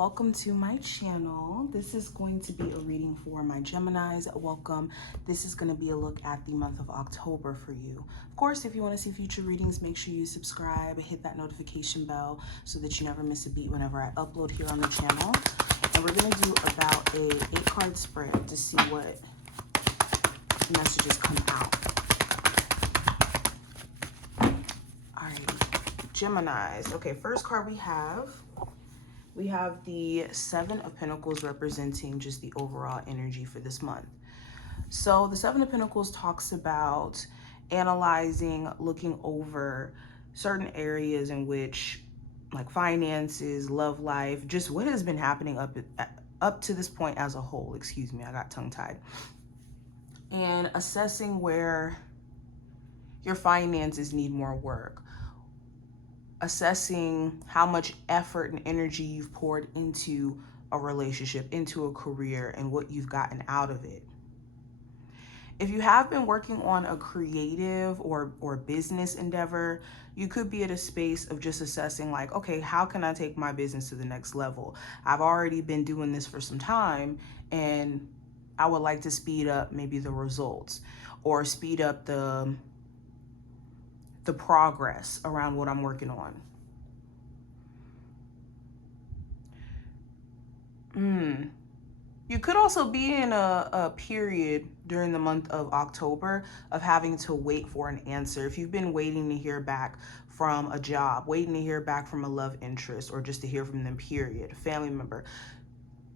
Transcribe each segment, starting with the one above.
welcome to my channel. This is going to be a reading for my Geminis. Welcome. This is going to be a look at the month of October for you. Of course, if you want to see future readings, make sure you subscribe and hit that notification bell so that you never miss a beat whenever I upload here on the channel. And we're going to do about a 8-card spread to see what messages come out. Alrighty, Geminis. Okay, first card we have the 7 of Pentacles representing just the overall energy for this month. So the 7 of Pentacles talks about analyzing, looking over certain areas in which, like finances, love life, just what has been happening up to this point as a whole. Excuse me, I got tongue-tied. And assessing where your finances need more work. Assessing how much effort and energy you've poured into a relationship, into a career, and what you've gotten out of it. If you have been working on a creative or business endeavor, you could be at a space of just assessing like, okay, how can I take my business to the next level? I've already been doing this for some time and I would like to speed up maybe the results or speed up the progress around what I'm working on. You could also be in a period during the month of October of having to wait for an answer. If you've been waiting to hear back from a job, waiting to hear back from a love interest, or just to hear from them, period, a family member,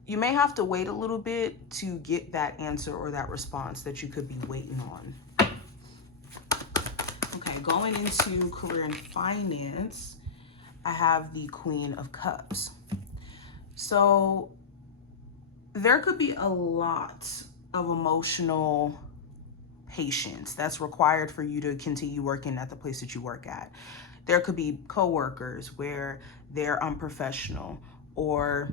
you may have to wait a little bit to get that answer or that response that you could be waiting on. Okay, going into career and finance, I have the Queen of Cups. So there could be a lot of emotional patience that's required for you to continue working at the place that you work at. There could be coworkers where they're unprofessional, or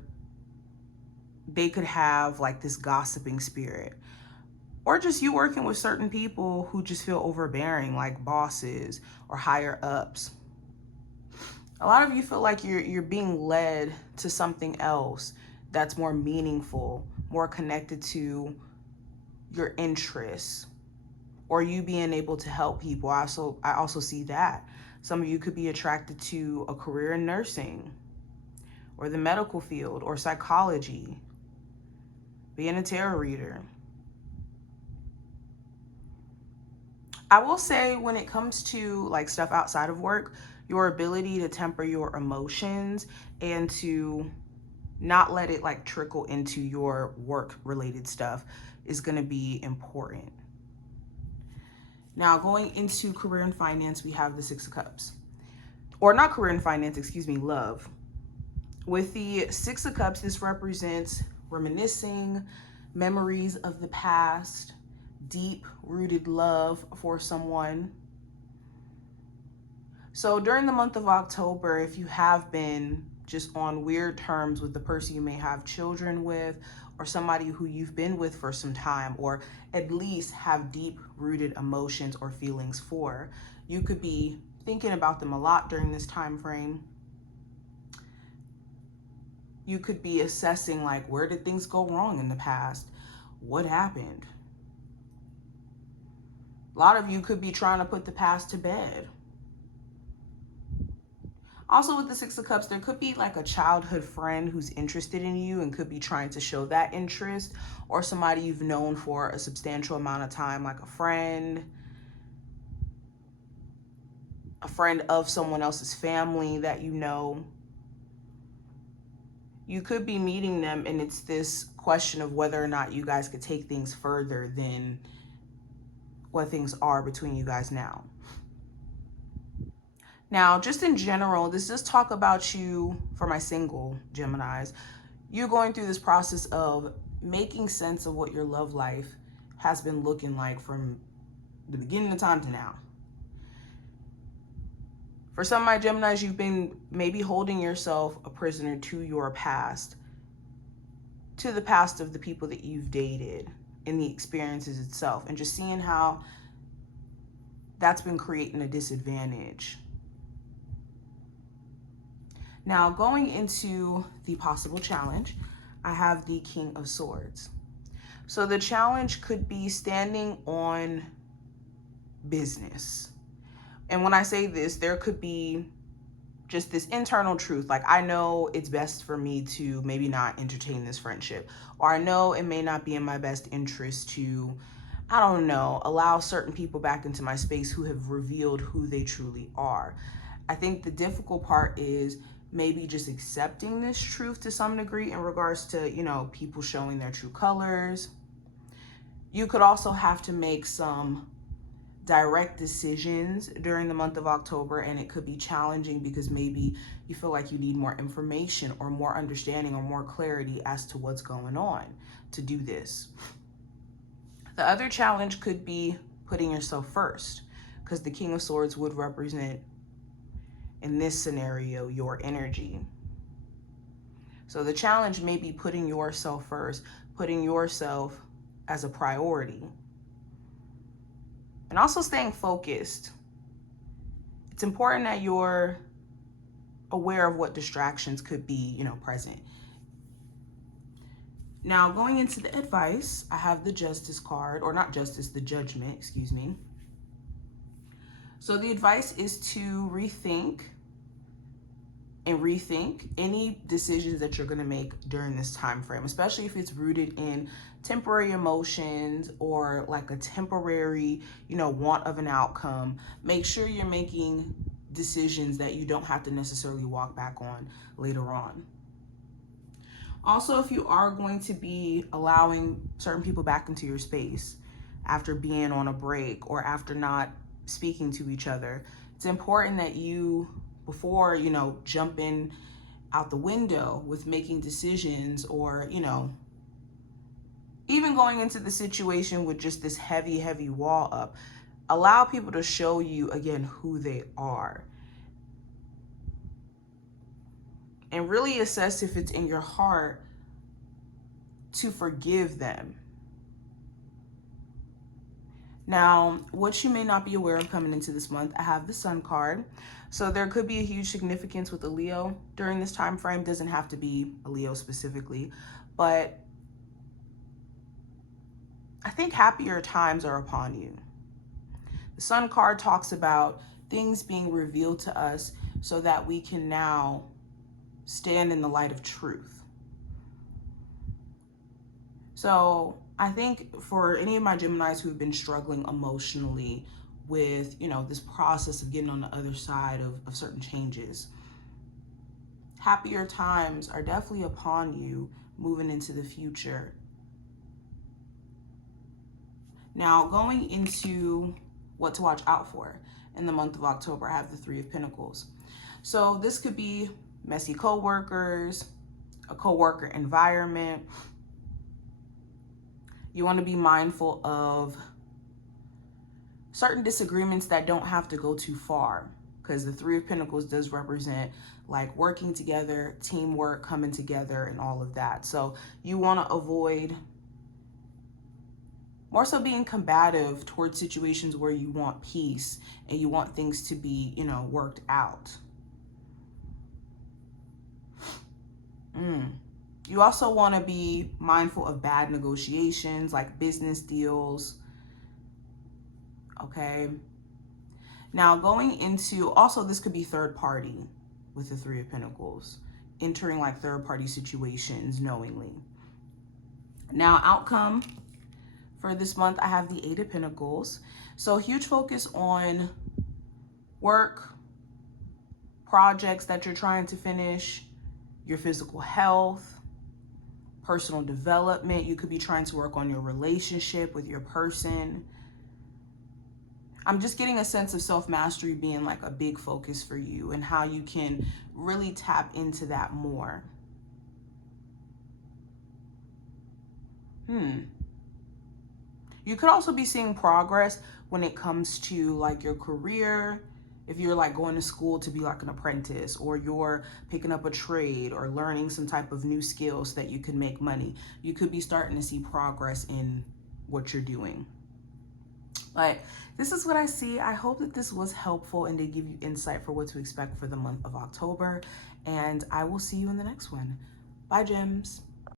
they could have like this gossiping spirit, or just you working with certain people who just feel overbearing, like bosses or higher ups. A lot of you feel like you're being led to something else that's more meaningful, more connected to your interests, or you being able to help people. I also see that. Some of you could be attracted to a career in nursing or the medical field or psychology, being a tarot reader. I will say when it comes to like stuff outside of work, your ability to temper your emotions and to not let it like trickle into your work related stuff is going to be important. Now going into career and finance, we have the 6 of Cups, or not career and finance, excuse me, love. With the 6 of Cups, this represents reminiscing, memories of the past, deep-rooted love for someone. So during the month of October, if you have been just on weird terms with the person you may have children with, or somebody who you've been with for some time, or at least have deep-rooted emotions or feelings for, you could be thinking about them a lot during this time frame. You could be assessing like, where did things go wrong in the past? What happened? A lot of you could be trying to put the past to bed. Also with the 6 of Cups, there could be like a childhood friend who's interested in you and could be trying to show that interest, or somebody you've known for a substantial amount of time, like a friend of someone else's family that you know. You could be meeting them and it's this question of whether or not you guys could take things further than what things are between you guys now. Now, just in general, this does talk about you, for my single Geminis, you going through this process of making sense of what your love life has been looking like from the beginning of time to now. For some of my Geminis, you've been maybe holding yourself a prisoner to your past, to the past of the people that you've dated and the experiences itself, and just seeing how that's been creating a disadvantage. Now, going into the possible challenge, I have the King of Swords. So the challenge could be standing on business. And when I say this, there could be just this internal truth. Like, I know it's best for me to maybe not entertain this friendship, or I know it may not be in my best interest to, I don't know, allow certain people back into my space who have revealed who they truly are. I think the difficult part is maybe just accepting this truth to some degree in regards to, you know, people showing their true colors. You could also have to make some direct decisions during the month of October, and it could be challenging because maybe you feel like you need more information or more understanding or more clarity as to what's going on to do this. The other challenge could be putting yourself first, because the King of Swords would represent, in this scenario, your energy. So the challenge may be putting yourself first, putting yourself as a priority. And also staying focused. It's important that you're aware of what distractions could be, you know, present. Now, going into the advice, I have the Justice card, or not Justice, the Judgment, excuse me. So the advice is to rethink any decisions that you're going to make during this time frame, especially if it's rooted in temporary emotions or like a temporary, you know, want of an outcome. Make sure you're making decisions that you don't have to necessarily walk back on later on. Also, if you are going to be allowing certain people back into your space after being on a break or after not speaking to each other, it's important that you, before, you know, jumping out the window with making decisions, or, you know, even going into the situation with just this heavy wall up, allow people to show you again who they are. And really assess if it's in your heart to forgive them. Now, what you may not be aware of coming into this month, I have the Sun card. So there could be a huge significance with a Leo during this time frame. Doesn't have to be a Leo specifically, but I think happier times are upon you. The Sun card talks about things being revealed to us so that we can now stand in the light of truth. So I think for any of my Geminis who have been struggling emotionally with, you know, this process of getting on the other side of certain changes, happier times are definitely upon you moving into the future. Now, going into what to watch out for in the month of October, I have the Three of Pentacles. So this could be messy coworkers, a coworker environment. You want to be mindful of certain disagreements that don't have to go too far, because the Three of Pentacles does represent like working together, teamwork, coming together, and all of that. So you want to avoid more so being combative towards situations where you want peace and you want things to be, you know, worked out. You also want to be mindful of bad negotiations, like business deals. Okay. Now, going into, also this could be third party with the Three of Pentacles, entering like third party situations knowingly. Now, outcome for this month, I have the Eight of Pentacles. So huge focus on work, projects that you're trying to finish, your physical health, personal development. You could be trying to work on your relationship with your person. I'm just getting a sense of self-mastery being like a big focus for you, and how you can really tap into that more. You could also be seeing progress when it comes to like your career. If you're like going to school to be like an apprentice, or you're picking up a trade or learning some type of new skills so that you can make money, you could be starting to see progress in what you're doing. But this is what I see. I hope that this was helpful and did give you insight for what to expect for the month of October. And I will see you in the next one. Bye, gems.